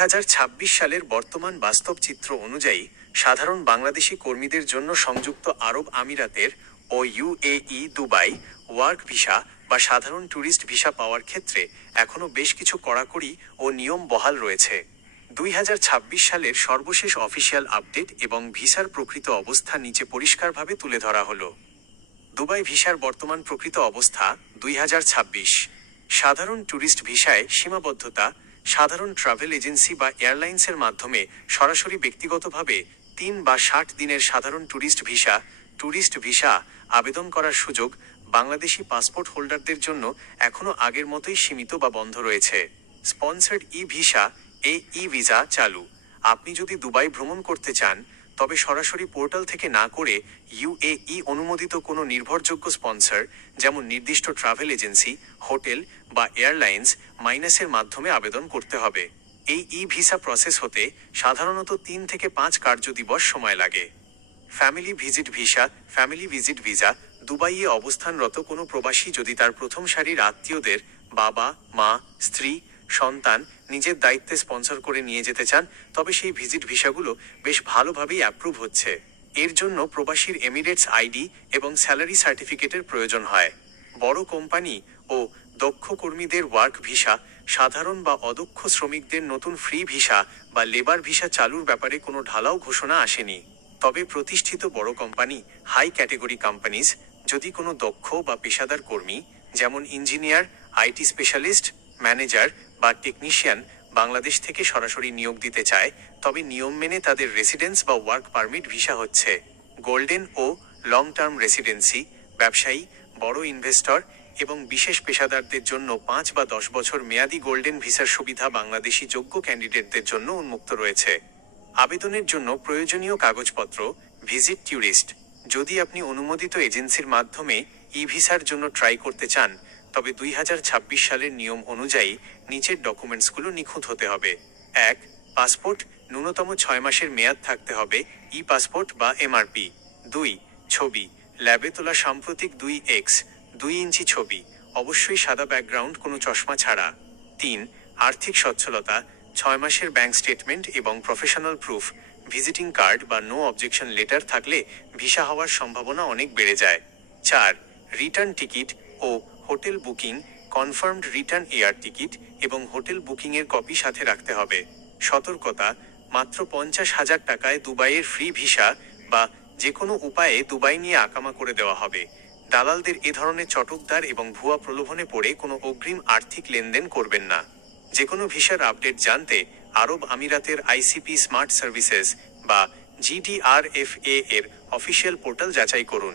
2026 সালের বর্তমান বাস্তব চিত্র অনুযায়ী সাধারণ বাংলাদেশি কর্মীদের জন্য সংযুক্ত আরব আমিরাতের ও ইউএই দুবাই ওয়ার্ক ভিসা বা সাধারণ ট্যুরিস্ট ভিসা পাওয়ার ক্ষেত্রে এখনও বেশ কিছু কড়াকড়ি ও নিয়ম বহাল রয়েছে। 2026 সালের সর্বশেষ অফিসিয়াল আপডেট এবং ভিসার প্রকৃত অবস্থা নিচে পরিষ্কারভাবে তুলে ধরা হলো। দুবাই ভিসার বর্তমান প্রকৃত অবস্থা 2026। সাধারণ ট্যুরিস্ট ভিসায় সীমাবদ্ধতা: সাধারণ ট্রাভেল এজেন্সি বা এয়ারলাইন্সের মাধ্যমে সরাসরি ব্যক্তিগতভাবে 3 বা 60 দিনের সাধারণ ট্যুরিস্ট ভিসা আবেদন করার সুযোগ বাংলাদেশি পাসপোর্ট হোল্ডারদের জন্য এখনও আগের মতোই সীমিত বা বন্ধ রয়েছে। স্পন্সর্ড ই ভিসা চালু: আপনি যদি দুবাই ভ্রমণ করতে চান তবে সরাসরি পোর্টাল থেকে না করে ইউএই অনুমোদিত কোনো নির্ভরযোগ্য স্পন্সর যেমন নির্দিষ্ট ট্রাভেল এজেন্সি, হোটেল বা এয়ারলাইন্স মাইনাসের মাধ্যমে আবেদন করতে হবে। এই ভিসা প্রসেস হতে সাধারণত 3 থেকে 5 কার্যদিবস সময় লাগে। ফ্যামিলি ভিজিট ভিসা: দুবাইয়ে অবস্থানরত কোনো প্রবাসী যদি তার প্রথম সারির আত্মীয়দের বাবা, মা, স্ত্রী, সন্তান নিজের দায়িত্বে স্পন্সর করে নিয়ে যেতে চান তবে সেই ভিজিট ভিসাগুলো বেশ ভালোভাবেই অ্যাপ্রুভ হচ্ছে। এর জন্য প্রবাসীর এমিরেটস আইডি এবং স্যালারি সার্টিফিকেটের প্রয়োজন হয়। বড় কোম্পানি ও দক্ষ কর্মীদের ওয়ার্ক ভিসা: সাধারণ বা অদক্ষ শ্রমিকদের নতুন ফ্রি ভিসা বা লেবার ভিসা চালুর ব্যাপারে কোনো ঢালাও ঘোষণা আসেনি। তবে প্রতিষ্ঠিত বড় কোম্পানি, হাই ক্যাটেগরি কোম্পানিজ, যদি কোনো দক্ষ বা পেশাদার কর্মী যেমন ইঞ্জিনিয়ার, আইটি স্পেশালিস্ট, ম্যানেজার বা টেকনিশিয়ান বাংলাদেশ থেকে সরাসরি নিয়োগ দিতে চায় তবে নিয়ম মেনে তাদের রেসিডেন্স বা ওয়ার্ক পারমিট ভিসা হচ্ছে। গোল্ডেন ও লং টার্ম রেসিডেন্সি: ব্যবসায়ী, বড় ইনভেস্টর এবং বিশেষ পেশাদারদের জন্য 5 বা 10 বছর মেয়াদি গোল্ডেন ভিসার সুবিধা বাংলাদেশি যোগ্য ক্যান্ডিডেটদের জন্য উন্মুক্ত রয়েছে। আবেদনের জন্য প্রয়োজনীয় কাগজপত্র: ভিজিট ট্যুরিস্ট: যদি আপনি অনুমোদিত এজেন্সির মাধ্যমে ভিসার জন্য ট্রাই করতে চান তবে 2026 সালের নিয়ম অনুযায়ী নিচের ডকুমেন্টসগুলো নিখুঁত হতে হবে। 1. পাসপোর্ট: ন্যূনতম 6 মাসের মেয়াদ থাকতে হবে, পাসপোর্ট বা এমআরপি। 2. ছবি: ল্যাবে তোলা সাম্প্রতিক 2x2 ইঞ্চি ছবি, অবশ্যই সাদা ব্যাকগ্রাউন্ড, কোনো চশমা ছাড়া। 3. আর্থিক সচ্ছলতা: 6 মাসের ব্যাংক স্টেটমেন্ট এবং প্রফেশনাল প্রুফ, ভিজিটিং কার্ড বা নো অবজেকশন লেটার থাকলে ভিসা হওয়ার সম্ভাবনা অনেক বেড়ে যায়। 4. রিটার্ন টিকিট ও hotel booking: confirmed return air ticket এবং হোটেল বুকিংয়ের কপি সাথে রাখতে হবে। সতর্কতা: মাত্র 50,000 টাকায় দুবাইয়ের ফ্রি ভিসা বা যে কোনো উপায়ে দুবাই নিয়ে আকামা করে দেওয়া হবে। দালালদের এ ধরনের চটকদার এবং ভুয়া প্রলোভনে পড়ে কোনো অগ্রিম আর্থিক লেনদেন করবেন না। যে কোনো ভিসার আপডেট জানতে আরব আমিরাতের আইসিপি স্মার্ট সার্ভিসেস বা GDRFA এর অফিসিয়াল পোর্টাল যাচাই করুন।